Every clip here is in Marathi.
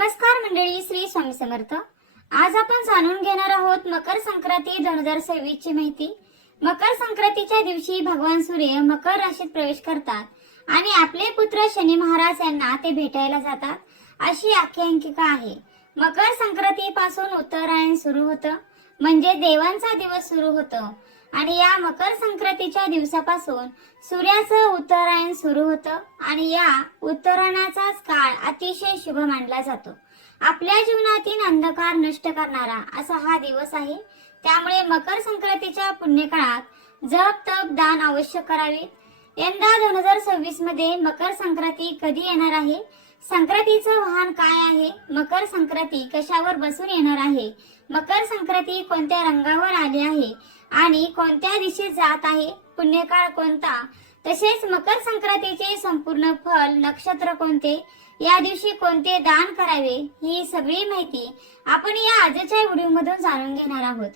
नमस्कार मंडळी श्री स्वामी समर्थ. आज आपण जाणून घेणार आहोत मकर संक्रांती दोन हजार सव्वीस ची माहिती. मकर संक्रांतीच्या दिवशी भगवान सूर्य मकर राशीत प्रवेश करतात आणि आपले पुत्र शनी महाराज यांना ते भेटायला जातात. अशी आख्यायिका आहे. मकर संक्रांती पासून उत्तरायण सुरू होतं. म्हणजे देवांचा दिवस सुरू होतो. आणि या मकर संक्रांतीच्या दिवसापासून सूर्याचं उत्तरायण सुरू होतं आणि या उत्तरायणाचाच काळ अतिशय शुभ मानला जातो. आपल्या जीवनातील अंधकार नष्ट करणारा असा हा दिवस आहे. त्यामुळे मकर संक्रांतीच्या पुण्यकाळात जप तप दान अवश्य करावे. यंदा दोन हजार सव्वीसमध्ये मकर संक्रांती कधी येणार आहे? संक्रांतीचं वाहन काय आहे? मकर संक्रांती कशावर बसून येणार आहे? मकर संक्रांती कोणत्या रंगावर आली आहे? आणि कोणत्या दिशेत जात आहे? पुण्यकाळ कोणता? तसेच मकर संक्रांतीचे संपूर्ण फल नक्षत्र कोणते? या दिवशी कोणते दान करावे? ही सगळी माहिती आपण या आजच्या व्हिडिओमधून जाणून घेणार आहोत.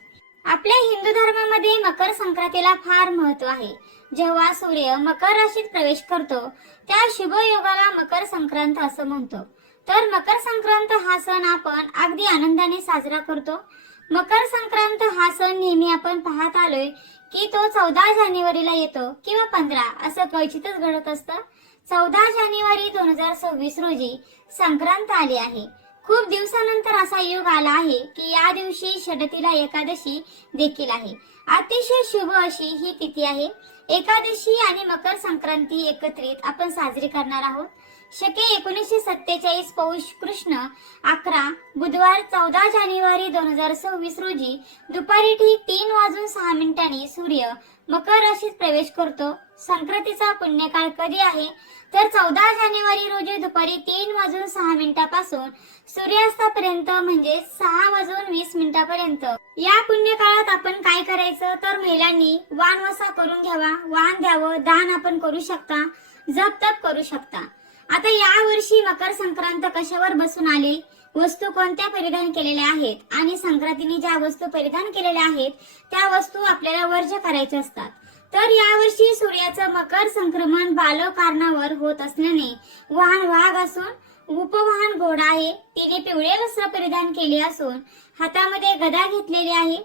आपल्या हिंदू धर्मामध्ये मकर संक्रांतीला फार महत्त्व आहे. जेव्हा सूर्य मकर राशीत प्रवेश करतो त्या शुभ योगाला मकर संक्रांत असं म्हणतो. तर मकर संक्रांत हा सण आपण अगदी आनंदाने साजरा करतो. मकर संक्रांत हा सण नेहमी आपण पाहत आलोय की तो चौदा जानेवारीला येतो किंवा पंधरा असं क्वचितच घडत असतं. चौदा जानेवारी दोन हजार सव्वीस रोजी संक्रांत आली आहे. खूप दिवसानंतर असा योग आला आहे की या दिवशी षडतीला एकादशी देखील आहे. अतिशय शुभ अशी ही तिथी आहे. एकादशी आणि मकर संक्रांती एकत्रित आपण साजरी करणार आहोत. शके एकोणीसशे सत्तेचाळीस पौष कृष्ण अकरा बुधवार चौदा जानेवारी दोन हजार सव्वीस रोजी दुपारी ठीक तीन वाजून सहा मिनिटांनी सूर्य मकर राशीत प्रवेश करतो. संक्रांतीचा पुण्यकाळ कधी आहे? तर चौदा जानेवारी रोजी दुपारी तीन वाजून सहा मिनिटापासून सूर्यास्तापर्यंत म्हणजे सहा वाजून वीस मिनिटापर्यंत. या पुण्यकाळात आपण काय करायचं? तर महिलांनी वानवसा करून घ्यावा. वाण द्यावं दान आपण करू शकता जप तप करू शकता. आता या वर्षी मकर संक्रांत कशावर बसून आले? वस्तू कोणत्या परिधान केलेल्या आहेत आणि संक्रांतीने ज्या वस्तू परिधान केलेल्या आहेत त्या वस्तू आपल्याला वर्ज्य करायच्या असतात. तर यावर्षी सूर्याचं मकर संक्रमण बालो कारणावर होत असल्याने वाहन वाघ असून उपवाहन घोडा आहे तिने पिवळे वस्त्र परिधान केले असून हातामध्ये गदा घेतलेली आहे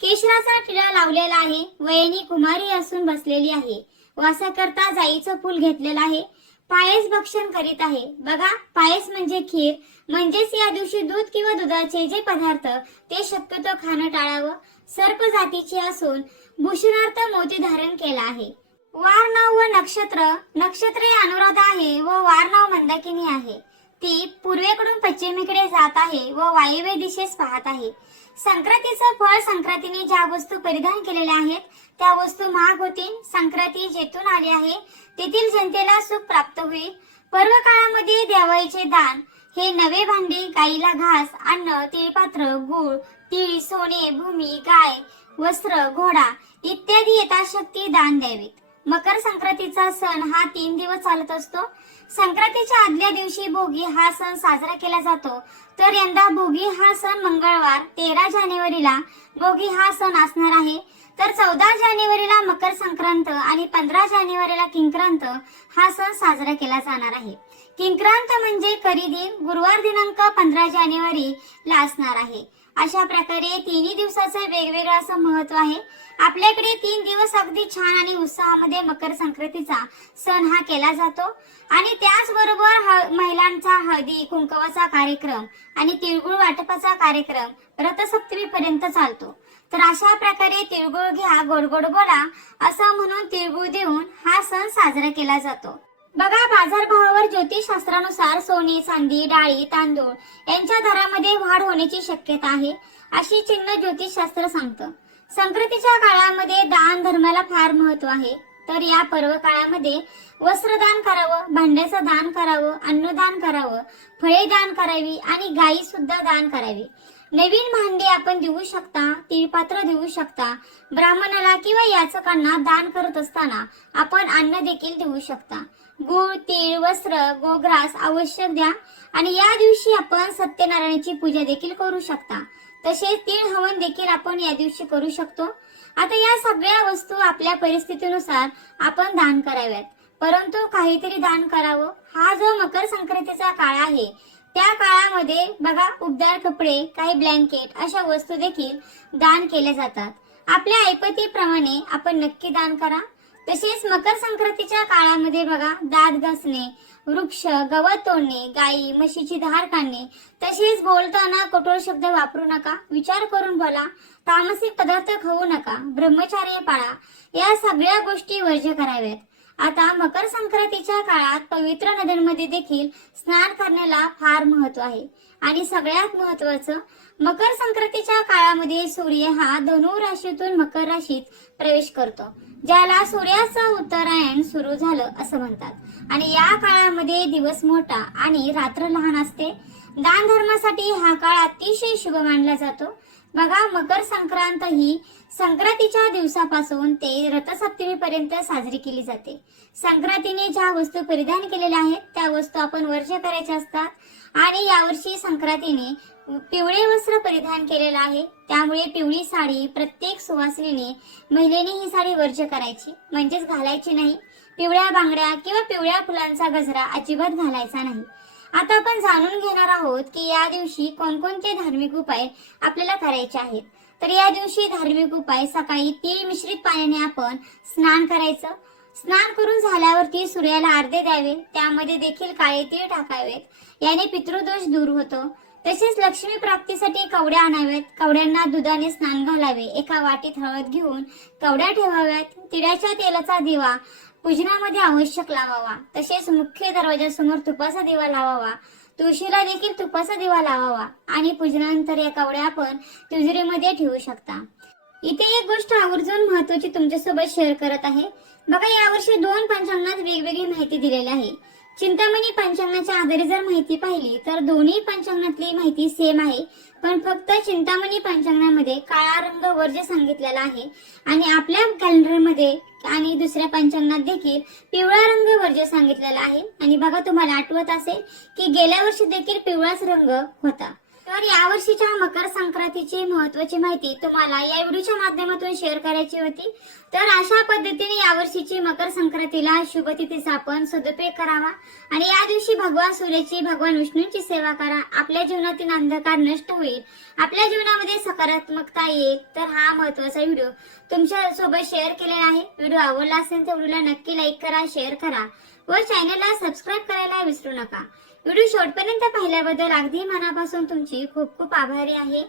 केशराचा टिळा लावलेला आहे वयनी कुमारी असून बसलेली आहे. वासाकरता जाईचं फूल घेतलेलं आहे पायस भक्षण करीत आहे. बघा पायस म्हणजे खीर. म्हणजेच या दिवशी दूध किंवा दुधाचे जे पदार्थ ते शक्यतो खाणं टाळावं. सर्प जातीचे असून भूषणार्थ मोती धारण केला आहे. वार नाव व नक्षत्र नक्षत्र हे अनुराधा आहे व वार नाव मंदाकिनी आहे. ती पूर्वेकडून पश्चिमेकडे जात आहे व वायव्य दिशेस पाहत आहे. संक्रांतीचं फळ संक्रांतीने ज्या वस्तू परिधान केलेल्या आहेत त्या वस्तू महाग होतील. संक्रांती जेथून आली आहे तेथील जनतेला सुख प्राप्त होईल. पर्व काळामध्ये द्यावाईचे दान हे नवे भांडी गाईला घास अन्न तिळपात्र गुळ तिळ सोने भूमी गाय वस्त्र घोडा इत्यादी यथाशक्ती दान द्यावीत. मकर संक्रांतीचा सण हा तीन दिवस चालत असतो. संक्रांतीच्या आदल्या दिवशी भोगी हा सण साजरा केला जातो. तर यंदा भोगी हा सण मंगळवार तेरा जानेवारीला भोगी हा सण असणार आहे. तर चौदा जानेवारीला मकर संक्रांत आणि पंधरा जानेवारीला किंक्रांत हा सण साजरा केला जाणार आहे. किंक्रांत म्हणजे करी दिन? गुरुवार दिनांक पंधरा जानेवारी ला असणार आहे. अशा प्रकारे तिन्ही दिवसाचं वेगवेगळं असं महत्त्व आहे. आपल्याकडे तीन दिवस अगदी छान आणि उत्साहामध्ये मकर संक्रांतीचा सण हा केला जातो. आणि त्याचबरोबर ह- महिलांचा हळदी कुंकवाचा कार्यक्रम आणि तिळगुळ वाटपाचा कार्यक्रम रथसप्तमी पर्यंत चालतो. तर अशा प्रकारे तिळगुळ घ्या गोड गोड बोला असं म्हणून तिळगुळ देऊन हा सण साजरा केला जातो. बघा बाजारभावावर ज्योतिषशास्त्रानुसार सोने चांदी डाळी तांदूळ यांच्या दरामध्ये वाढ होण्याची शक्यता आहे अशी चिन्ह ज्योतिषशास्त्र सांगतं. संक्रांतीच्या काळामध्ये दान धर्माला फार महत्त्व आहे. तर या पर्व काळामध्ये वस्त्रदान करावं भांड्याचं दान करावं अन्नदान करावं फळे दान करावी आणि गायी सुद्धा दान करावी. नवीन भांडे आपण देऊ शकता तिळपात्र देऊ शकता ब्राह्मणाला किंवा याचकांना दान करत असताना आपण अन्न देखील देऊ शकता. गुळ तीळ वस्त्र गोग्रास आवश्यक द्या. आणि या दिवशी आपण सत्यनारायणाची पूजा देखील करू शकता. तसेच तीळ हवन देखील आपण या दिवशी करू शकतो. आता या सगळ्या वस्तू आपल्या परिस्थितीनुसार आपण दान कराव्यात. परंतु काहीतरी दान करावं. हा जो मकर संक्रांतीचा काळ आहे त्या काळामध्ये बघा उबदार कपडे काही ब्लँकेट अशा वस्तू देखील दान केल्या जातात. आपल्या ऐपतीप्रमाणे आपण नक्की दान करा. तसेच मकर संक्रांतीच्या काळामध्ये बघा दात घासणे वृक्ष गवत तोडणे गाई म्हशीची धार काढणे तसेच बोलताना कठोर शब्द वापरू नका विचार करून बोला तामसिक पदार्थ खाऊ नका ब्रह्मचार्य पाळा या सगळ्या गोष्टी वर्ज्य कराव्यात. आता मकर संक्रांतीच्या काळात पवित्र नद्यांमध्ये देखील स्नान करण्याला फार महत्त्व आहे. आणि सगळ्यात महत्वाचं मकर संक्रांतीच्या काळामध्ये सूर्य हा धनु राशीतून मकर राशीत प्रवेश करतो. ज्याला सूर्याचं उत्तरायण सुरू झालं असं म्हणतात. आणि या काळामध्ये दिवस मोठा आणि रात्र लहान असते. दान धर्मासाठी हा काळ अतिशय शुभ मानला जातो. बघा मकर संक्रांत ही संक्रांतीच्या दिवसापासून ते रथसप्तमी पर्यंत साजरी केली जाते. संक्रांतीने ज्या वस्तू परिधान केलेल्या आहेत त्या वस्तू आपण वर्ज करायच्या असतात. आणि यावर्षी संक्रांतीने पिवळे वस्त्र परिधान केलेलं आहे. त्यामुळे पिवळी साडी प्रत्येक सुवासिनीने महिलेने ही साडी वर्ज करायची. म्हणजेच घालायची नाही. पिवळ्या बांगड्या किंवा पिवळ्या फुलांचा गजरा अजिबात घालायचा नाही. आता आपण जाणून घेणार आहोत की या दिवशी कोणकोणते धार्मिक उपाय आपल्याला करायचे आहेत. तर या दिवशी धार्मिक उपाय सकाळी तीळ मिश्रित पाण्याने आपण स्नान करायचं. स्नान करून झाल्यावरती सूर्याला अर्धे द्यावे. त्यामध्ये देखील काळे तीळ टाकावेत. याने पितृदोष दूर होतो. तसेच लक्ष्मी प्राप्तीसाठी कवड्या आणाव्यात. कवड्यांना दुधाने स्नान घालावे. एका वाटीत हळद घेऊन कवड्या ठेवाव्यात. तिळाच्या तेलाचा दिवा. पूजनामध्ये आवश्यक लावावा. तसेच मुख्य दरवाजासमोर तुपाचा दिवा लावावा. तुळशीला देखील तुपाचा दिवा लावावा आणि पूजनानंतर या कवड्या आपण तिजोरीमध्ये ठेवू शकता. इथे एक गोष्ट आवर्जून महत्वाची तुमच्यासोबत शेअर करत आहे. बघा यावर्षी दोन पंचांगात वेगवेगळी माहिती दिलेली आहे. चिंतामणी पंचांगाच्या आधारे जर माहिती पाहिली तर दोन्ही पंचांगातली माहिती सेम आहे. पण फक्त चिंतामणी पंचांगामध्ये काळा रंग वर्ज सांगितलेला आहे आणि आपल्या कॅलेंडरमध्ये आणि दुसऱ्या पंचांगात देखील पिवळा रंग वर्ज सांगितलेला आहे आणि बघा तुम्हाला आठवत असेल की गेल्या वर्षी देखील पिवळाच रंग होता. तर यावर्षीच्या मकर संक्रांतीची महत्वाची माहिती तुम्हाला या व्हिडिओच्या माध्यमातून शेअर करायची होती. तर अशा पद्धतीने यावर्षीची मकर संक्रांतीला शुभतिथीचा आपण सदुपयोग करावा. आणि या दिवशी भगवान सूर्याची भगवान विष्णूंची सेवा करा. आपल्या जीवनातील अंधकार नष्ट होईल. आपल्या जीवनामध्ये सकारात्मकता येईल. तर हा महत्त्वाचा व्हिडिओ तुमच्यासोबत शेअर केलेला आहे. व्हिडिओ आवडला असेल तर व्हिडिओला नक्की लाईक करा शेअर करा. व चॅनलला सबस्क्राईब करायला विसरू नका. व्हिडिओ शेवटपर्यंत पाहिल्याबद्दल अगदी मनापासून तुमची खूप खूप आभारी आहे.